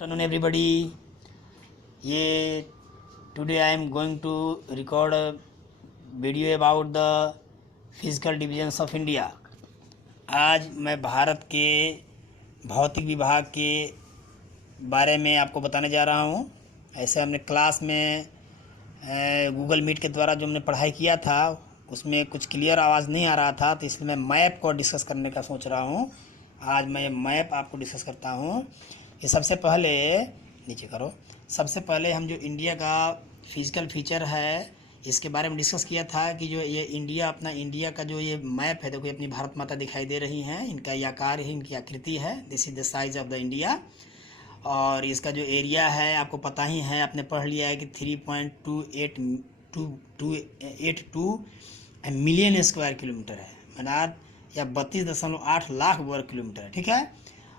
Afternoon everybody. ये today I am going to record a video about the physical divisions of India. आज मैं भारत के भौतिक विभाग के बारे में आपको बताने जा रहा हूँ। ऐसे हमने क्लास में गूगल मीट के द्वारा जो हमने पढ़ाई किया था उसमें कुछ क्लियर आवाज़ नहीं आ रहा था, तो इसलिए मैं मैप को डिस्कस करने का सोच रहा हूँ। आज मैं मैप आपको डिस्कस करता हूँ। ये सबसे पहले नीचे करो। सबसे पहले हम जो इंडिया का फिजिकल फीचर है इसके बारे में डिस्कस किया था कि जो ये इंडिया का जो ये मैप है, देखो ये अपनी भारत माता दिखाई दे रही हैं, इनका ये आकार है, इनकी आकृति है। This is the size of the India. और इसका जो एरिया है आपको पता ही है, आपने पढ़ लिया है कि 3.282 मिलियन स्क्वायर किलोमीटर है, मतलब या 32.8 लाख वर्ग किलोमीटर है। ठीक है।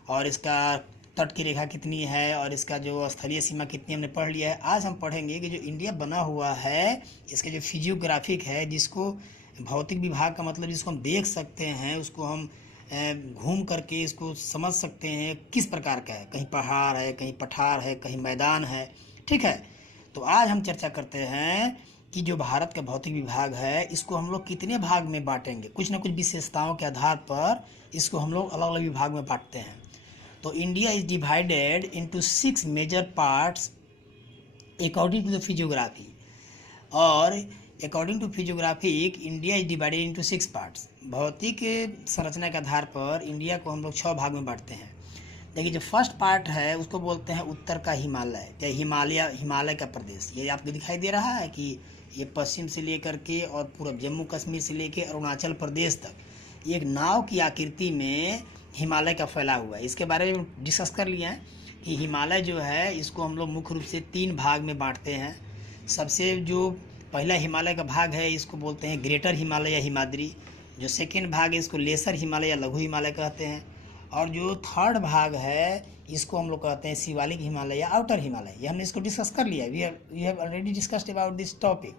और इसका तट की रेखा कितनी है और इसका जो स्थलीय सीमा कितनी हमने पढ़ लिया है। आज हम पढ़ेंगे कि जो इंडिया बना हुआ है इसके जो फिजियोग्राफिक है, जिसको भौतिक विभाग का मतलब जिसको हम देख सकते हैं, उसको हम घूम करके इसको समझ सकते हैं किस प्रकार का है। कहीं पहाड़ है, कहीं पठार है, कहीं मैदान है। ठीक है। तो आज हम चर्चा करते हैं कि जो भारत का भौतिक विभाग है इसको हम लोग कितने भाग में बांटेंगे। कुछ ना कुछ विशेषताओं के आधार पर इसको हम लोग अलग अलग विभाग में बांटते हैं। तो India is divided into 6 major parts according to the physiography. और according to physiographic India is divided into 6 parts. भौतिक संरचना के आधार पर इंडिया को हम लोग 6 भाग में बांटते हैं। देखिए जो फर्स्ट पार्ट है उसको बोलते हैं उत्तर का हिमालय या हिमालय का प्रदेश। ये आपको दिखाई दे रहा है कि ये पश्चिम से लेकर के और पूर्व जम्मू कश्मीर से लेकर अरुणाचल प्रदेश तक एक नाव की आकृति में हिमालय का फैला हुआ है। इसके बारे में डिस्कस कर लिया है कि हिमालय जो है इसको हम लोग मुख्य रूप से 3 भाग में बांटते हैं। सबसे जो पहला हिमालय का भाग है इसको बोलते हैं ग्रेटर हिमालय या हिमाद्री। जो सेकेंड भाग है इसको लेसर हिमालय या लघु हिमालय कहते हैं। और जो थर्ड भाग है इसको हम लोग कहते हैं शिवालिक हिमालय या आउटर हिमालय। ये हमने इसको डिस्कस कर लिया है। We have already discussed about this topic.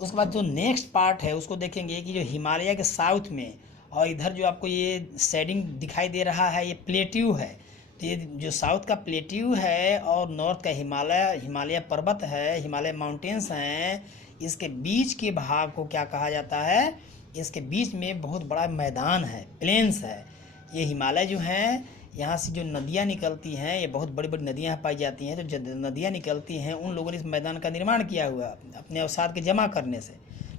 उसके बाद जो नेक्स्ट पार्ट है उसको देखेंगे कि जो हिमालय के साउथ में और इधर जो आपको ये शेडिंग दिखाई दे रहा है ये प्लेट्यू है। तो ये जो साउथ का प्लेट्यू है और नॉर्थ का हिमालय पर्वत है, हिमालय माउंटेन्स हैं, इसके बीच के भाग को क्या कहा जाता है। इसके बीच में बहुत बड़ा मैदान है, प्लेन्स है। ये हिमालय जो हैं यहाँ से जो नदियाँ निकलती हैं, ये बहुत बड़ी बड़ी नदियाँ पाई जाती हैं। तो जब नदियाँ निकलती हैं उन लोगों ने इस मैदान का निर्माण किया हुआ अपने अवसाद के जमा करने से।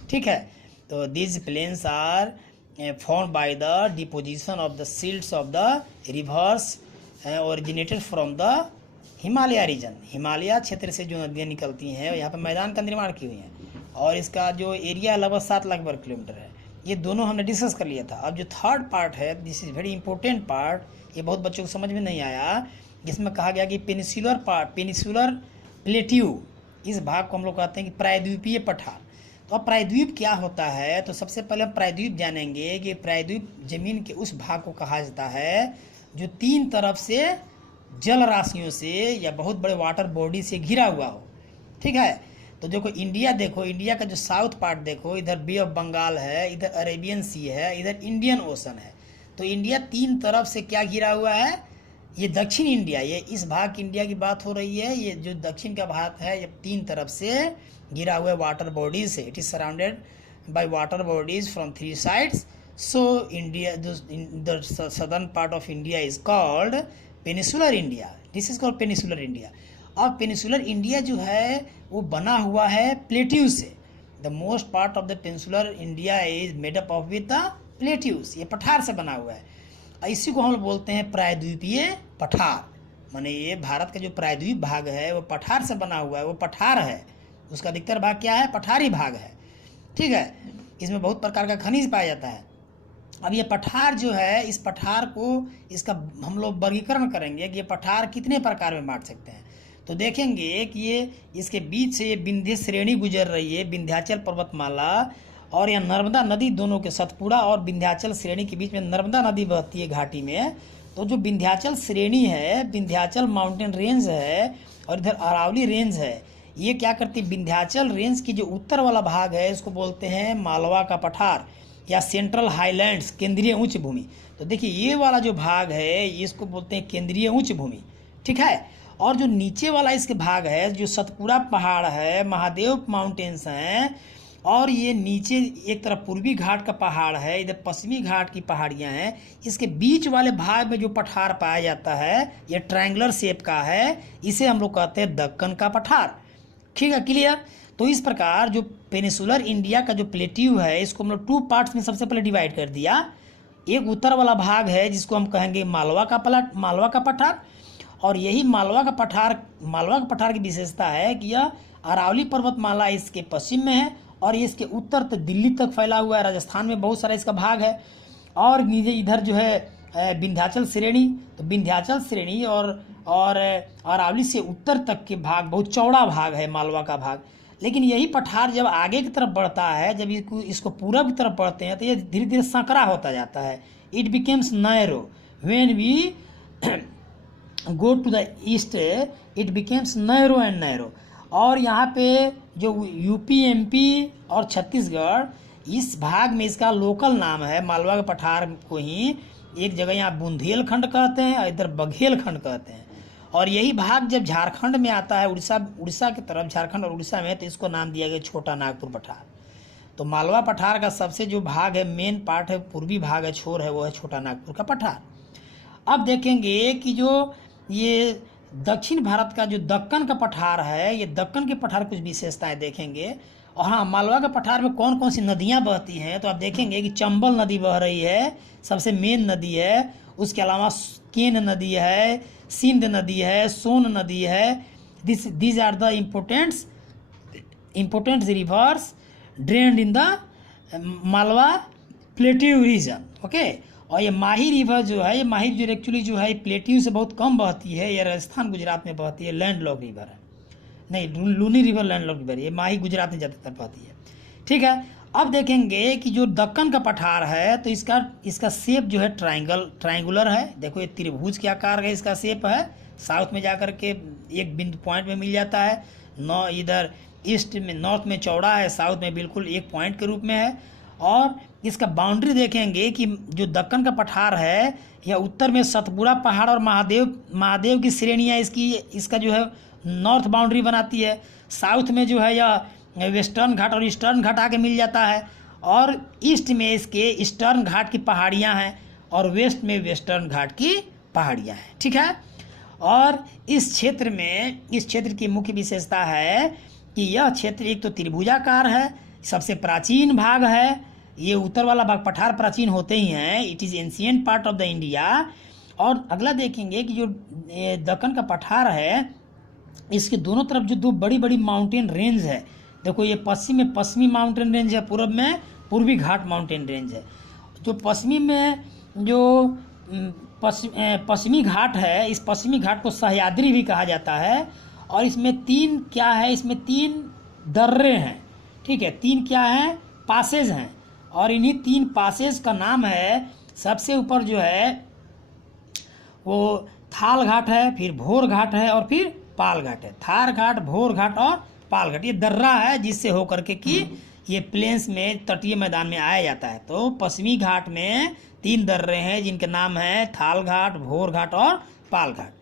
ठीक है। तो this planes are formed by the deposition of the silts of the rivers originated from the Himalaya region। Himalaya क्षेत्र से जो नदियाँ निकलती हैं यहाँ पर मैदान का निर्माण की हुई हैं। और इसका जो एरिया लगभग 7 लाख वर्ग किलोमीटर है। ये दोनों हमने डिस्कस कर लिया था। अब जो थर्ड पार्ट है, this is very important part, ये बहुत बच्चों को समझ में नहीं आया। जिसमें कहा गया कि पेनिसुलर प्लेट्यू, इस भाग को हम लोग कहते हैं कि प्रायद्वीपीय पठार। तो अब प्रायद्वीप क्या होता है, तो सबसे पहले हम प्रायद्वीप जानेंगे कि प्रायद्वीप जमीन के उस भाग को कहा जाता है जो 3 तरफ से जल राशियों से या बहुत बड़े वाटर बॉडी से घिरा हुआ हो। ठीक है। तो देखो इंडिया का जो साउथ पार्ट देखो, इधर बे ऑफ बंगाल है, इधर अरेबियन सी है, इधर इंडियन ओशन है। तो इंडिया 3 तरफ से क्या घिरा हुआ है, ये दक्षिण इंडिया, ये इस भाग इंडिया की बात हो रही है। ये जो दक्षिण का भाग है ये 3 तरफ से घिरा हुआ है वाटर बॉडीज से। It is surrounded by water bodies from 3 sides. So India the southern part of India is called peninsular India. This is called peninsular India. अब पेनिसुलर इंडिया जो है वो बना हुआ है प्लेट्यूज से। The most part of the peninsular India is made up of with the plateaus. ये पठार से बना हुआ है। इसी को हम लोग बोलते हैं प्रायद्वीपीय पठार। माने ये भारत का जो प्रायद्वीप भाग है वो पठार से बना हुआ है, वो पठार है। उसका अधिकतर भाग क्या है, पठारी भाग है। ठीक है। इसमें बहुत प्रकार का खनिज पाया जाता है। अब ये पठार जो है, इस पठार को इसका हम लोग वर्गीकरण करेंगे कि ये पठार कितने प्रकार में बांट सकते हैं। तो देखेंगे कि ये इसके बीच से ये विंध्य श्रेणी गुजर रही है, विंध्याचल पर्वतमाला और यह नर्मदा नदी, दोनों के सतपुड़ा और विंध्याचल श्रेणी के बीच में नर्मदा नदी बहती है घाटी में। तो जो विंध्याचल श्रेणी है, विंध्याचल माउंटेन रेंज है और इधर अरावली रेंज है, ये क्या करती है, विंध्याचल रेंज की जो उत्तर वाला भाग है इसको बोलते हैं मालवा का पठार या सेंट्रल हाईलैंड्स, केंद्रीय उच्च भूमि। तो देखिए ये वाला जो भाग है इसको बोलते हैं केंद्रीय उच्च भूमि। ठीक है। और जो नीचे वाला इसके भाग है, जो सतपुड़ा पहाड़ है, महादेव माउंटेन्स हैं, और ये नीचे एक तरफ पूर्वी घाट का पहाड़ है, इधर पश्चिमी घाट की पहाड़ियाँ हैं, इसके बीच वाले भाग में जो पठार पाया जाता है ये ट्रायंगुलर शेप का है, इसे हम लोग कहते हैं दक्कन का पठार। ठीक है, क्लियर। तो इस प्रकार जो पेनिसुलर इंडिया का जो प्लेट्यू है इसको हम लोग 2 पार्ट्स में सबसे पहले डिवाइड कर दिया। एक उत्तर वाला भाग है जिसको हम कहेंगे मालवा का पठार, और यही मालवा का पठार की विशेषता है कि यह अरावली पर्वतमाला इसके पश्चिम में है और ये इसके उत्तर तक दिल्ली तक फैला हुआ है, राजस्थान में बहुत सारा इसका भाग है। और नीचे इधर जो है विंध्याचल श्रेणी, तो विंध्याचल श्रेणी और अरावली से उत्तर तक के भाग, बहुत चौड़ा भाग है मालवा का भाग। लेकिन यही पठार जब आगे की तरफ बढ़ता है, जब इसको पूरब की तरफ बढ़ते हैं तो ये धीरे धीरे संकरा होता जाता है। It becomes narrow when we go to the east, it becomes narrow and narrow. और यहाँ पे जो यूपी, एमपी और छत्तीसगढ़, इस भाग में इसका लोकल नाम है मालवा के पठार को ही एक जगह यहाँ बुंदेलखंड कहते हैं और इधर बघेलखंड कहते हैं। और यही भाग जब झारखंड में आता है, उड़ीसा की तरफ, झारखंड और उड़ीसा में, तो इसको नाम दिया गया छोटा नागपुर पठार। तो मालवा पठार का सबसे जो भाग है, मेन पार्ट है, पूर्वी भाग है, छोर है, वो है छोटा नागपुर का पठार। अब देखेंगे कि जो ये दक्षिण भारत का जो दक्कन का पठार है, ये दक्कन के पठार कुछ विशेषताएं देखेंगे। और हाँ, मालवा के पठार में कौन कौन सी नदियाँ बहती हैं, तो आप देखेंगे कि चंबल नदी बह रही है, सबसे मेन नदी है। उसके अलावा केन नदी है, सिंध नदी है, सोन नदी है। These are the important rivers drained in the Malwa plateau region. Okay, और ये माही रिवर जो है, ये माही जो एक्चुअली जो है प्लेट्यू से बहुत कम बहती है, ये राजस्थान गुजरात में बहती है, लैंडलॉक रिवर है, नहीं लूनी रिवर लैंडलॉक रिवर, ये माही गुजरात में ज़्यादातर बहती है। ठीक है, अब देखेंगे कि जो दक्कन का पठार है तो इसका शेप जो है ट्रायंगुलर है। देखो ये त्रिभुज के आकार का इसका शेप है, साउथ में जाकर के एक बिंदु पॉइंट में मिल जाता है, इधर ईस्ट में, नॉर्थ में चौड़ा है, साउथ में बिल्कुल एक पॉइंट के रूप में है। और इसका बाउंड्री देखेंगे कि जो दक्कन का पठार है यह उत्तर में सतपुड़ा पहाड़ और महादेव की श्रेणियाँ इसका जो है नॉर्थ बाउंड्री बनाती है। साउथ में जो है यह वेस्टर्न घाट और ईस्टर्न घाट आके मिल जाता है, और ईस्ट में इसके ईस्टर्न घाट की पहाड़ियाँ हैं और वेस्ट में वेस्टर्न घाट की पहाड़ियाँ हैं। ठीक है, और इस क्षेत्र की मुख्य विशेषता है कि यह क्षेत्र एक तो त्रिभुजाकार है, सबसे प्राचीन भाग है। ये उत्तर वाला भाग पठार प्राचीन होते ही हैं, it is ancient part of the India. और अगला देखेंगे कि जो दक्कन का पठार है इसके दोनों तरफ जो 2 बड़ी बड़ी माउंटेन रेंज है, देखो ये पश्चिम में पश्चिमी माउंटेन रेंज है, पूर्व में पूर्वी घाट माउंटेन रेंज है। जो पश्चिमी में जो पश्चिमी घाट है, इस पश्चिमी घाट को सह्याद्री भी कहा जाता है। और इसमें 3 दर्रे हैं। ठीक है, 3 क्या हैं, पासेज हैं, और इन्हीं 3 पासेज का नाम है, सबसे ऊपर जो है वो थाल घाट है, फिर भोर घाट है और फिर पाल घाट है। थार घाट, भोर घाट और पाल घाट, ये दर्रा है जिससे होकर के कि ये प्लेन्स में, तटीय मैदान में आया जाता है। तो पश्चिमी घाट में 3 दर्रे हैं जिनके नाम है थाल घाट, भोर घाट और पाल घाट।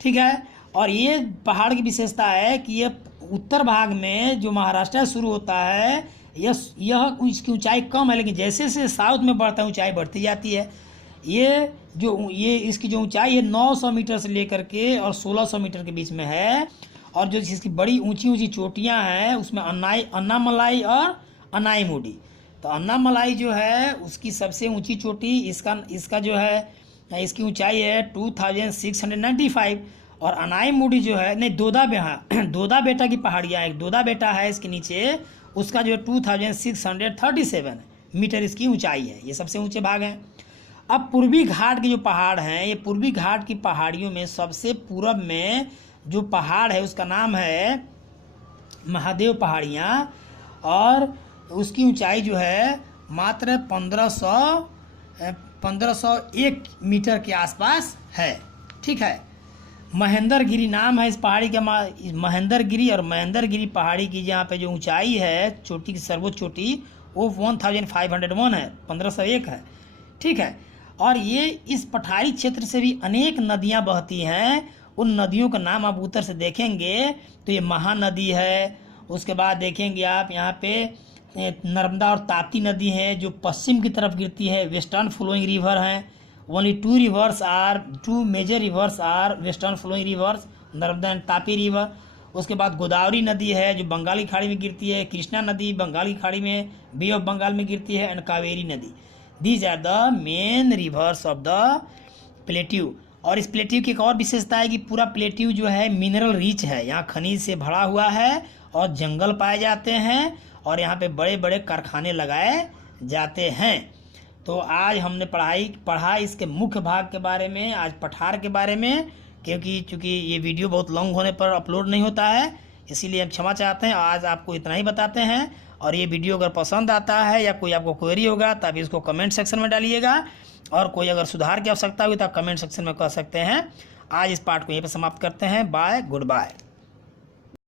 ठीक है, और ये पहाड़ की विशेषता है कि ये उत्तर भाग में जो महाराष्ट्र शुरू होता है, यह इसकी ऊंचाई कम है, लेकिन जैसे जैसे साउथ में बढ़ता है ऊंचाई बढ़ती जाती है। ये इसकी जो ऊंचाई है 900 मीटर से लेकर के और 1600 मीटर के बीच में है। और जो इसकी बड़ी ऊंची ऊंची चोटियां हैं उसमें अन्नामलाई और अनाईमुडी। तो अन्नामलाई जो है उसकी सबसे ऊंची चोटी, इसका जो है इसकी ऊंचाई है 2695। और अनाईमुडी जो है, नहीं दोदा बेटा की पहाड़ियाँ, एक दोदा बेटा है इसके नीचे, उसका जो 2637 मीटर इसकी ऊंचाई है। ये सबसे ऊंचे भाग हैं। अब पूर्वी घाट के जो पहाड़ हैं, ये पूर्वी घाट की पहाड़ियों में सबसे पूरब में जो पहाड़ है उसका नाम है महादेव पहाड़ियाँ, और उसकी ऊंचाई जो है मात्र 1501 मीटर के आसपास है। ठीक है, महेंद्रगिरी नाम है इस पहाड़ी का, महेंद्रगिरी। और महेंद्रगिरी पहाड़ी की जहाँ पे जो ऊंचाई है, चोटी की सर्वोच्च चोटी, वो 1501 है, 1501 है। ठीक है, और ये इस पठारी क्षेत्र से भी अनेक नदियाँ बहती हैं उन नदियों का नाम आप उत्तर से देखेंगे तो ये महानदी है, उसके बाद देखेंगे आप यहाँ पे नर्मदा और ताप्ती नदी है जो पश्चिम की तरफ गिरती है, वेस्टर्न फ्लोइंग रिवर हैं। Only two major rivers are western flowing rivers, Narmada and Tapi river. उसके बाद गोदावरी नदी है जो बंगाल की खाड़ी में गिरती है, कृष्णा नदी बंगाल की खाड़ी में बे ऑफ बंगाल में गिरती है, एंड कावेरी नदी। These are the main rivers of the plateau. और इस प्लेट्यू की एक और विशेषता है कि पूरा प्लेट्यू जो है मिनरल रिच है, यहाँ खनिज से भरा हुआ है और जंगल पाए जाते हैं और यहाँ पे बड़े बड़े कारखाने लगाए जाते हैं। तो आज हमने पढ़ा इसके मुख्य भाग के बारे में, आज पठार के बारे में, क्योंकि ये वीडियो बहुत लॉन्ग होने पर अपलोड नहीं होता है, इसीलिए हम क्षमा चाहते हैं। आज आपको इतना ही बताते हैं। और ये वीडियो अगर पसंद आता है या कोई आपको क्वेरी होगा तो आप इसको कमेंट सेक्शन में डालिएगा, और कोई अगर सुधार की आवश्यकता हुई तो आप कमेंट सेक्शन में कह सकते हैं। आज इस पार्ट को यहीं पर समाप्त करते हैं। Bye, good bye.